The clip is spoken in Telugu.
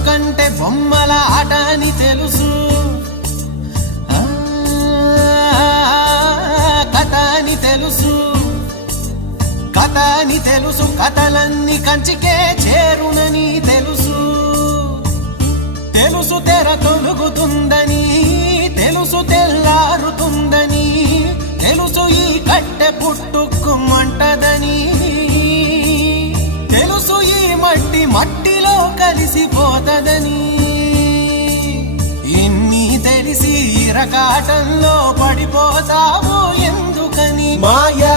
బతుకంటే బొమ్మల ఆట అని తెలుసు, కథ అని తెలుసు, కథ అని తెలుసు, కథలన్నీ కంచికే చేరునని తెలుసు, తెలుసు తెర తొలుగుతుందని, తెలుసు తెల్లారుతుందని, తెలుసు ఈ కట్టె పుట్టుకుమంటదని, తెలుసు ఈ మట్టి మట్టిలో కలిసిపోతదని, ఇన్ని తెలిసి ఇరకాటంలో పడిపోతావు ఎందుకని? మాయా